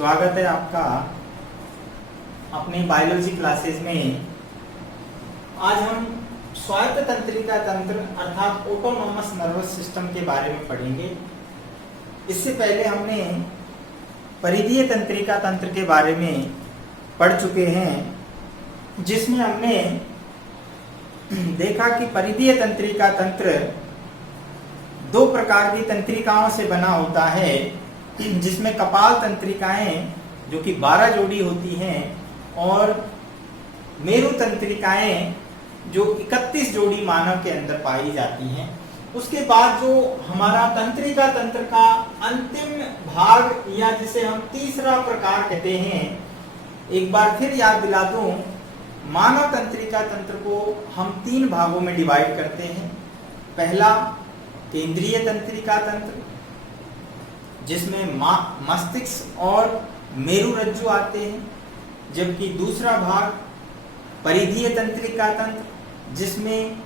स्वागत है आपका अपनी बायोलॉजी क्लासेस में। आज हम स्वायत्त तंत्रिका तंत्र अर्थात ऑटोनोमस नर्वस सिस्टम के बारे में पढ़ेंगे। इससे पहले हमने परिधीय तंत्रिका तंत्र के बारे में पढ़ चुके हैं, जिसमें हमने देखा कि परिधीय तंत्रिका तंत्र दो प्रकार की तंत्रिकाओं से बना होता है, जिसमें कपाल तंत्रिकाएं जो कि 12 जोड़ी होती हैं और मेरु तंत्रिकाएं जो 31 जोड़ी मानव के अंदर पाई जाती हैं। उसके बाद जो हमारा तंत्रिका तंत्र का अंतिम भाग या जिसे हम तीसरा प्रकार कहते हैं, एक बार फिर याद दिला दूं, मानव तंत्रिका तंत्र को हम 3 भागों में डिवाइड करते हैं। पहला केंद्रीय तंत्रिका तंत्र, जिसमें मस्तिष्क और मेरुरज्जु आते हैं, जबकि दूसरा भाग परिधीय तंत्रिका तंत्र, जिसमें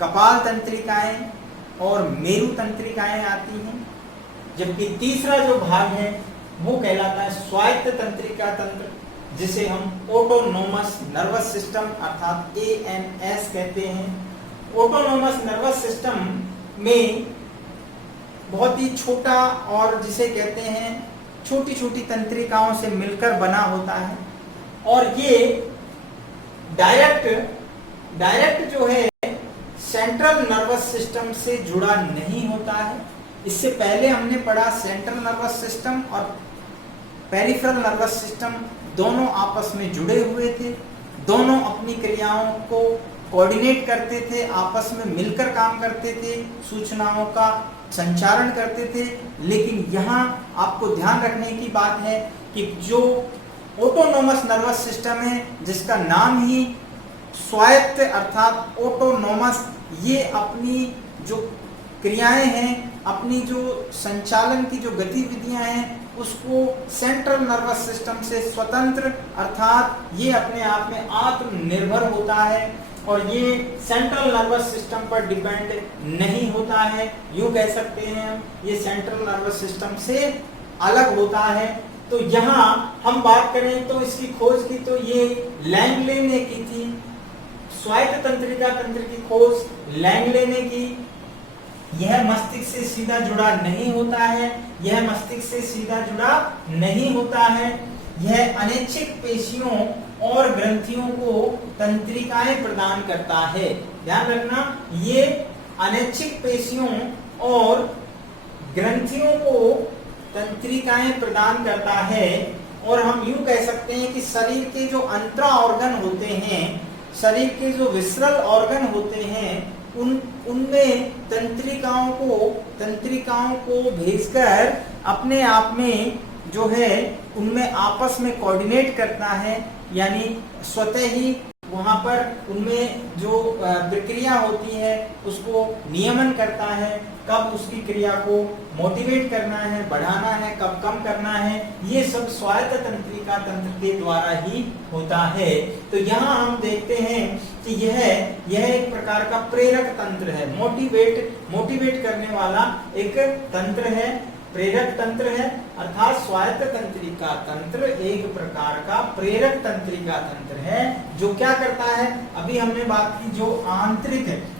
कपाल तंत्रिकाएं और मेरु तंत्रिकाएं आती हैं, जबकि तीसरा जो भाग है वो कहलाता है स्वायत्त तंत्रिका तंत्र, जिसे हम ऑटोनोमस नर्वस सिस्टम अर्थात ANS कहते हैं। ऑटोनोमस नर्वस सिस्टम में बहुत ही छोटा और जिसे कहते हैं छोटी छोटी तंत्रिकाओं से मिलकर बना होता है, और ये डायरेक्ट जो है सेंट्रल नर्वस सिस्टम से जुड़ा नहीं होता है। इससे पहले हमने पढ़ा सेंट्रल नर्वस सिस्टम और पेरिफेरल नर्वस सिस्टम दोनों आपस में जुड़े हुए थे, दोनों अपनी क्रियाओं को कोऑर्डिनेट करते थे, आपस में मिलकर काम करते थे, सूचनाओं का संचारण करते थे। लेकिन यहाँ आपको ध्यान रखने की बात है कि जो ऑटोनोमस नर्वस सिस्टम है, जिसका नाम ही स्वायत्त अर्थात ऑटोनोमस, ये अपनी जो क्रियाएं हैं, अपनी जो संचालन की जो गतिविधियां हैं, उसको सेंट्रल नर्वस सिस्टम से स्वतंत्र अर्थात ये अपने आप में आत्मनिर्भर होता है और ये सेंट्रल नर्वस सिस्टम पर डिपेंड नहीं होता है। यूं कह सकते हैं हम, ये सेंट्रल नर्वस सिस्टम से अलग होता है। तो यहाँ हम बात करें तो इसकी खोज की तो ये लैंगले ने की थी। स्वायत्त तंत्रिका तंत्र की खोज लैंगले ने की। यह मस्तिष्क से सीधा जुड़ा नहीं होता है, यह मस्तिष्क से सीधा जुड़ा नहीं होता है। यह अनैच्छिक पेशियों और ग्रंथियों को तंत्रिकाएं प्रदान करता है। ध्यान रखना, ये अनैच्छिक पेशियों और ग्रंथियों को तंत्रिकाएं प्रदान करता है। और हम यूं कह सकते हैं कि शरीर के जो अंतरा ऑर्गन होते हैं, शरीर के जो विसरल ऑर्गन होते हैं, उनमें तंत्रिकाओं को भेजकर अपने आप में जो है उनमें आपस में कोऑर्डिनेट करता है, यानी स्वतः ही वहां पर उनमें जो प्रक्रिया होती है उसको नियमन करता है। कब उसकी क्रिया को मोटिवेट करना है, बढ़ाना है, कब कम करना है, ये सब स्वायत्त तंत्रिका तंत्र के द्वारा ही होता है। तो यहाँ हम देखते हैं कि यह एक प्रकार का प्रेरक तंत्र है, मोटिवेट करने वाला एक तंत्र है, प्रेरक तंत्र है। अर्थात स्वायत्त तंत्रिका तंत्र एक प्रकार का प्रेरक तंत्रिका तंत्र है, जो क्या करता है, अभी हमने बात की, जो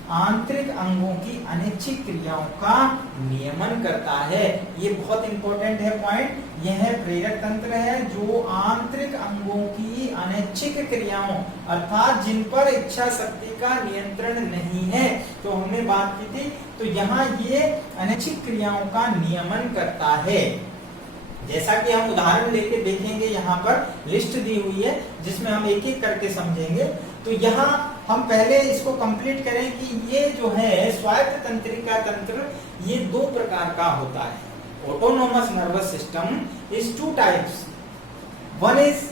आंतरिक अंगों की अनैच्छिक क्रियाओं का नियमन करता है। ये बहुत इंपॉर्टेंट है पॉइंट। यह प्रेरक तंत्र है जो आंतरिक अंगों की अनैच्छिक क्रियाओं अर्थात जिन पर इच्छा शक्ति का नियंत्रण नहीं है, तो हमने बात की थी, तो यहाँ ये अनैच्छिक क्रियाओं का नियमन करता है। जैसा कि हम उदाहरण लेके देखेंगे, यहाँ पर लिस्ट दी हुई है जिसमें हम एक एक करके समझेंगे। तो यहाँ हम पहले इसको कंप्लीट करें कि ये जो है स्वायत्त तंत्रिका तंत्र, ये 2 प्रकार का होता है। Autonomous nervous system is 2 types. One is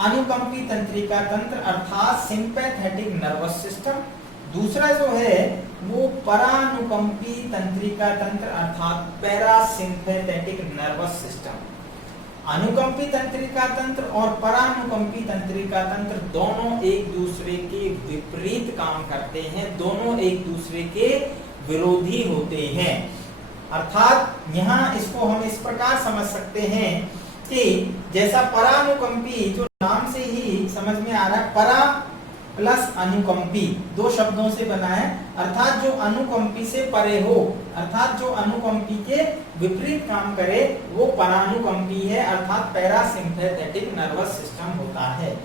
अनुकंपी तंत्रिका तंत्र अर्थात सिंपैथेटिक नर्वस सिस्टम। दूसरा जो है वो परानुकंपी तंत्रिका तंत्र अर्थात पैरासिम्पैथेटिक नर्वस सिस्टम। अनुकंपी तंत्रिका तंत्र और परानुकंपी तंत्रिका तंत्र दोनों एक दूसरे के विपरीत काम करते हैं, दोनों एक दूसरे के विरोधी होते हैं। अर्थात यहाँ इसको हम इस प्रकार समझ सकते हैं कि जैसा परानुकंपी, जो नाम से ही समझ में आ रहा है, परा प्लस अनुकंपी दो शब्दों से बना है, अर्थात जो अनुकंपी से परे हो, अर्थात जो अनुकंपी के विपरीत काम करे वो परानुकंपी है, अर्थात पैरासिम्पैथेटिक नर्वस सिस्टम होता है।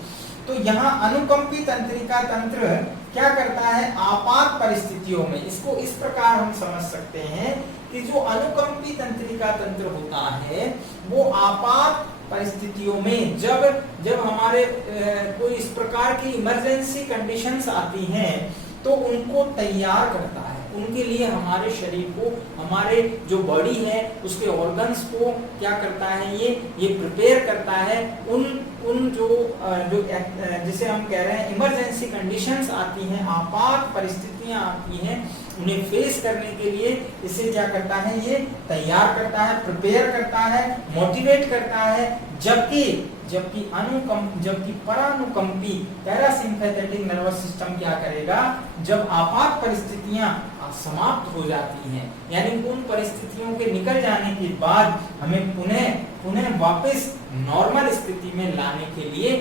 तो यहाँ अनुकंपी तंत्रिका तंत्र क्या करता है, आपात परिस्थितियों में, इसको इस प्रकार हम समझ सकते हैं कि जो अनुकंपी तंत्रिका तंत्र होता है वो आपात परिस्थितियों में जब हमारे कोई इस प्रकार की इमरजेंसी कंडीशंस आती हैं तो उनको तैयार करता है, उनके लिए हमारे शरीर को, हमारे जो बॉडी है उसके ऑर्गन्स को क्या करता है, ये प्रिपेयर करता है उन जो जिसे हम कह रहे हैं इमरजेंसी कंडीशंस आती हैं, आपात परिस्थितियां आती हैं, उन्हें फेस करने के लिए इसे क्या करता है, ये तैयार करता है, प्रिपेयर करता है, मोटिवेट करता है। जबकि परानुकंपी पैरासिम्पैथेटिक नर्वस सिस्टम क्या करेगा, जब आपात परिस्थितियां समाप्त हो जाती हैं, यानी उन परिस्थितियों के निकल जाने के बाद हमें पुनः वापस नॉर्मल स्थिति में लाने के लिए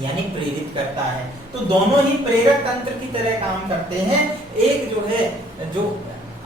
यानी प्रेरित करता है। तो दोनों ही प्रेरक तंत्र की तरह काम करते हैं। एक जो है जो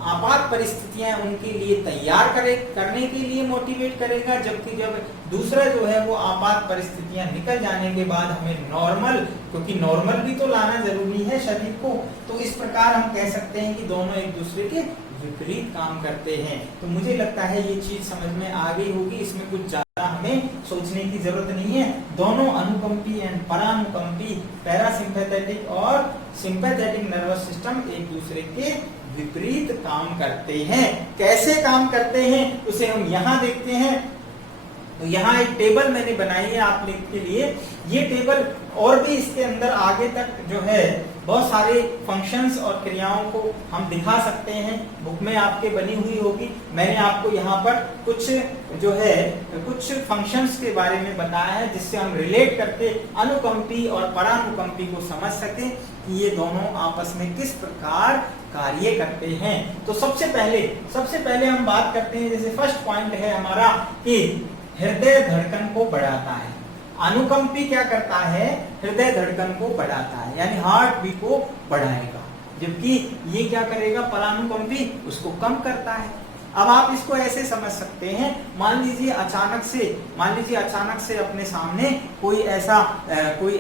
आपात परिस्थितियां उनके लिए तैयार करने के लिए मोटिवेट करेगा, जबकि जब दूसरा जो है वो आपात परिस्थितियां निकल जाने के बाद हमें नॉर्मल, क्योंकि नॉर्मल भी तो लाना जरूरी है शरीर को, तो इस प्रकार हम कह सकते हैं कि दोनों एक दूसरे के विपरीत काम करते हैं। तो मुझे लगता है ये चीज समझ में आ गई होगी, इसमें कुछ ज्यादा हमें सोचने की जरूरत नहीं है। दोनों अनुकंपी एंड परानुकंपी, पैरासिम्पैथेटिक और सिंपैथेटिक नर्वस सिस्टम एक दूसरे के विपरीत काम करते हैं। कैसे काम करते हैं उसे हम यहाँ देखते हैं। तो यहाँ एक टेबल मैंने बनाई है आप लोग के लिए। ये टेबल और भी इसके अंदर आगे तक जो है बहुत सारे फंक्शंस और क्रियाओं को हम दिखा सकते हैं, बुक में आपके बनी हुई होगी। मैंने आपको यहाँ पर कुछ जो है कुछ फंक्शंस के बारे में बताया है जिससे हम रिलेट करके अनुकंपी और परानुकंपी को समझ सकें कि ये दोनों आपस में किस प्रकार कार्य करते हैं। तो सबसे पहले हम बात करते हैं, जैसे फर्स्ट पॉइंट है हमारा कि हृदय धड़कन को बढ़ाता है। अनुकंपी क्या करता है, हृदय धड़कन को बढ़ाता है, यानी हार्ट बीट को बढ़ाएगा, जबकि ये क्या करेगा, परानुकंपी उसको कम करता है। अब आप इसको ऐसे समझ सकते हैं, मान लीजिए अचानक से अपने सामने कोई ऐसा कोई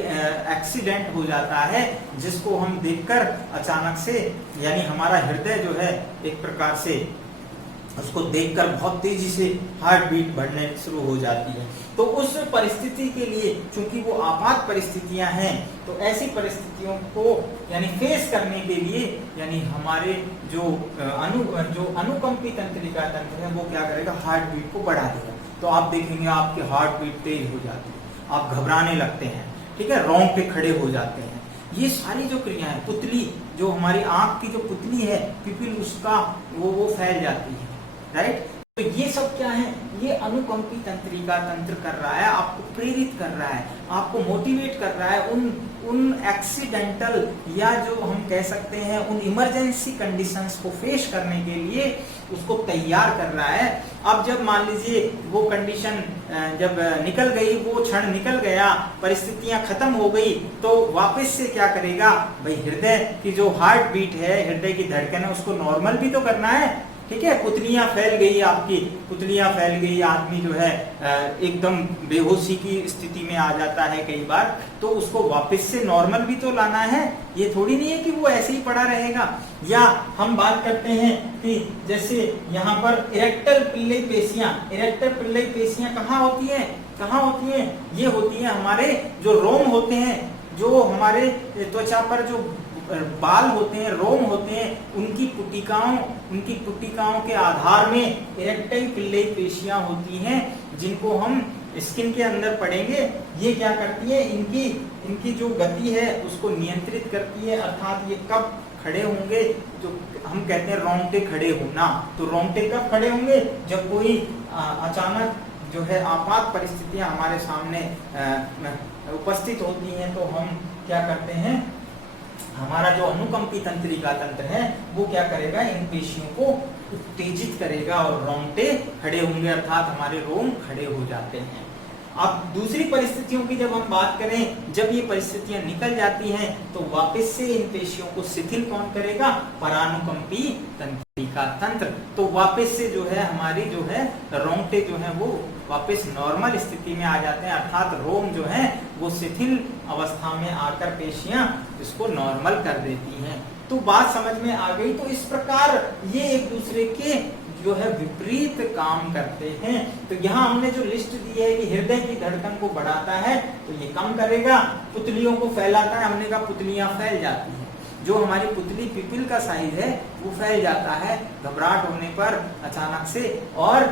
एक्सीडेंट हो जाता है जिसको हम देखकर अचानक से, यानी हमारा हृदय जो है एक प्रकार से उसको देखकर बहुत तेजी से हार्ट बीट बढ़ने शुरू हो जाती है। तो उस परिस्थिति के लिए, चूंकि वो आपात परिस्थितियां हैं, तो ऐसी परिस्थितियों को यानी फेस करने के लिए, यानी हमारे जो अनुकंपी तंत्रिका तंत्र है वो क्या करेगा, हार्ट बीट को बढ़ा देगा। तो आप देखेंगे आपके हार्ट बीट तेज हो जाती है, आप घबराने लगते हैं, ठीक है, रोंगटे खड़े हो जाते हैं। ये सारी जो क्रियाएं, पुतली जो हमारी आंख की जो पुतली है, पिपिल उसका वो फैल जाती है, राइट। तो ये सब क्या है, ये अनुकंपी तंत्रिका तंत्र कर रहा है, आपको प्रेरित कर रहा है, आपको मोटिवेट कर रहा है उन एक्सीडेंटल या जो हम कह सकते हैं उन इमरजेंसी कंडीशंस को फेस करने के लिए उसको तैयार कर रहा है। अब जब मान लीजिए वो कंडीशन जब निकल गई, वो क्षण निकल गया, परिस्थितियां खत्म हो गई, तो वापस से क्या करेगा भाई, हृदय की जो हार्ट बीट है, हृदय की धड़कन है, उसको नॉर्मल भी तो करना है, ठीक है। पुतलियां फैल गई, आपकी पुतलियां फैल गई, आदमी जो है एकदम बेहोशी की स्थिति में आ जाता है कई बार, तो उसको वापस से नॉर्मल भी तो लाना है। ये थोड़ी नहीं है कि वो ऐसे ही पड़ा रहेगा। या हम बात करते हैं कि जैसे यहाँ पर इरेक्टर पिल्ले पेशियां कहाँ होती हैं, ये होती हैं हमारे जो रोम होते हैं, जो हमारे त्वचा पर जो बाल होते हैं, रोम होते हैं, उनकी पुटिकाओं के आधार में इरेक्टाइल पिल्ले पेशियां होती हैं, जिनको हम स्किन के अंदर पढ़ेंगे। ये क्या करती है, इनकी जो गति है उसको नियंत्रित करती है, अर्थात ये कब खड़े होंगे, जो हम कहते हैं रोंगटे खड़े होना। तो रोंगटे कब खड़े होंगे, जब कोई अचानक जो है आपात परिस्थितियां हमारे सामने उपस्थित होती हैं, तो हम क्या करते हैं, हमारा जो अनुकंपी तंत्रिका तंत्र है वो क्या करेगा, इन पेशियों को उत्तेजित करेगा और रोंगटे खड़े होंगे, अर्थात हमारे रोम खड़े हो जाते हैं। अब दूसरी परिस्थितियों की जब हम बात करें, जब ये परिस्थितियां निकल जाती हैं तो वापस से इन पेशियों को शिथिल कौन करेगा, परानुकंपी तंत्रिका तंत्र। तो वापस से जो है हमारी जो है रोंगटे जो है वो वापस नॉर्मल स्थिति में आ जाते हैं, अर्थात रोम जो है वो शिथिल अवस्था में आकर पेशियां इसको नॉर्मल कर देती हैं। तो बात समझ में आ गई। तो इस प्रकार ये एक दूसरे के जो है विपरीत काम करते हैं। तो यहाँ हमने जो लिस्ट दी है कि हृदय की धड़कन को बढ़ाता है तो ये कम करेगा, पुतलियों को फैलाता है, हमने कहा पुतलियां फैल जाती हैं, जो हमारी पुतली पिपिल का साइज है वो फैल जाता है घबराहट होने पर अचानक से, और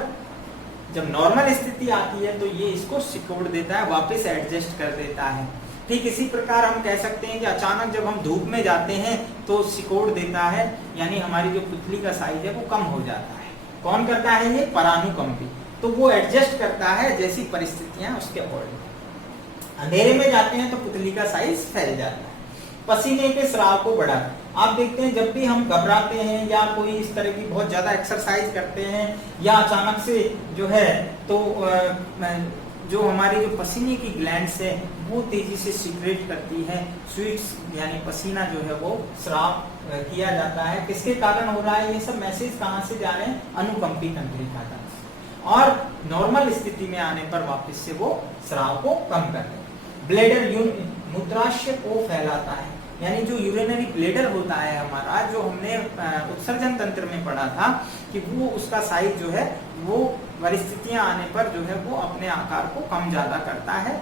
जब नॉर्मल स्थिति आती है तो ये इसको सिकोड़ देता है, वापस एडजस्ट कर देता है। ठीक इसी प्रकार हम कह सकते हैं कि अचानक जब हम धूप में जाते हैं तो सिकोड़ देता है, यानी हमारी जो पुतली का साइज है वो कम हो जाता है। कौन करता है ये, परानुकंपी। तो वो एडजस्ट करता है जैसी परिस्थितियां उसके अकॉर्डिंग। अंधेरे में जाते हैं तो पुतली का साइज फैल जाता है, पसीने के स्राव को बढ़ाता है। आप देखते हैं जब भी हम घबराते हैं या कोई इस तरह की बहुत ज्यादा एक्सरसाइज करते हैं या अचानक से जो है तो जो हमारी जो पसीने की ग्लैंड्स है वो तेजी से सीक्रेट करती है स्वीट्स, यानी पसीना जो है वो स्राव किया जाता है। किसके कारण हो रहा है ये सब मैसेज, कहाँ से जा रहे हैं, अनुकंपी तंत्रिका तंत्र, और नॉर्मल स्थिति में आने पर वापस से वो स्राव को कम कर देते हैं। ब्लैडर मूत्राशय को फैलाता है, यानी जो यूरिनरी ब्लैडर होता है हमारा, जो हमने उत्सर्जन तंत्र में पढ़ा था कि वो उसका साइज जो है वो परिस्थितियां आने पर जो है वो अपने आकार को कम ज्यादा करता है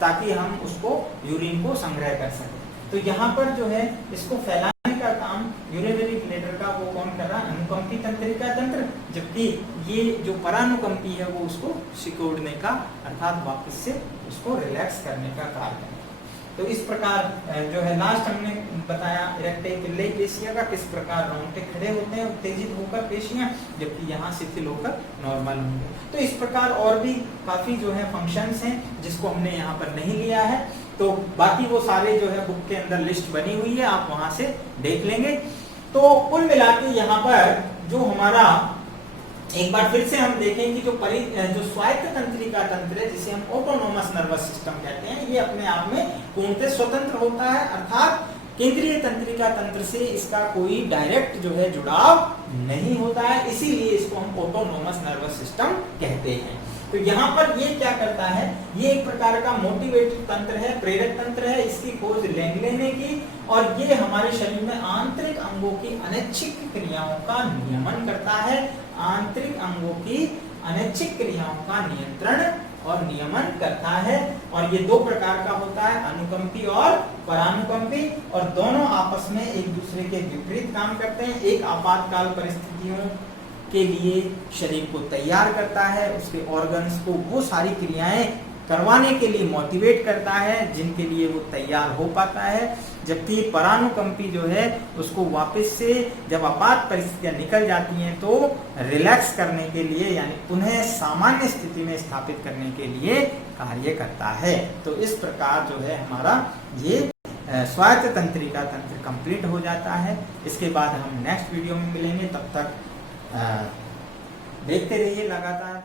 ताकि हम उसको यूरिन को संग्रह कर सकें। तो यहाँ पर जो है इसको फैलाने का काम यूरिनरी ब्लैडर का वो कौन कर रहा है, अनुकंपी तंत्रिका तंत्र, जबकि ये जो परानुकंपी है वो उसको सिकोड़ने का अर्थात वापस से उसको रिलैक्स करने का कार्य है। तो इस प्रकार जो है लास्ट हमने बताया इरेक्टाइल पिल्लाई पेशियां का किस प्रकार रोंगटे खड़े होते हैं उत्तेजित होकर पेशियां, जबकि यहाँ शिथिल होकर नॉर्मल होंगे। तो इस प्रकार और भी काफी जो है फंक्शंस हैं जिसको हमने यहाँ पर नहीं लिया है, तो बाकी वो सारे जो है बुक के अंदर लिस्ट बनी हुई है, आप वहां से देख लेंगे। तो कुल मिला के यहाँ पर जो हमारा एक बार फिर से हम देखें कि जो स्वायत्त तंत्रिका तंत्र है जिसे हम ऑटोनोमस नर्वस सिस्टम कहते हैं, ये अपने आप में पूर्णतः स्वतंत्र होता है, अर्थात केंद्रीय तंत्रिका तंत्र से इसका कोई डायरेक्ट जो है जुड़ाव नहीं होता है, इसीलिए इसको हम ऑटोनोमस नर्वस सिस्टम कहते हैं। तो यहाँ पर ये क्या करता है, ये एक प्रकार का मोटिवेटेड तंत्र है, प्रेरक तंत्र है, इसकी खोज लेंगले ने की, और ये हमारे शरीर में आंतरिक अंगों की अनैच्छिक क्रियाओं का नियमन करता है, आंतरिक अंगों की अनैच्छिक क्रियाओं का नियंत्रण और नियमन करता है। और ये दो प्रकार का होता है, अनुकंपी और परानुकंपी, और दोनों आपस में एक दूसरे के विपरीत काम करते हैं। एक आपातकाल परिस्थितियों के लिए शरीर को तैयार करता है, उसके ऑर्गन्स को वो सारी क्रियाएं करवाने के लिए मोटिवेट करता है जिनके लिए वो तैयार हो पाता है, जबकि परानुकंपी जो है उसको वापस से जब आपात परिस्थितियां निकल जाती हैं तो रिलैक्स करने के लिए, यानी पुनः सामान्य स्थिति में स्थापित करने के लिए कार्य करता है। तो इस प्रकार जो है हमारा ये स्वायत्त तंत्रिका तंत्र कंप्लीट हो जाता है। इसके बाद हम नेक्स्ट वीडियो में मिलेंगे, तब तक देखते रहिए लगातार।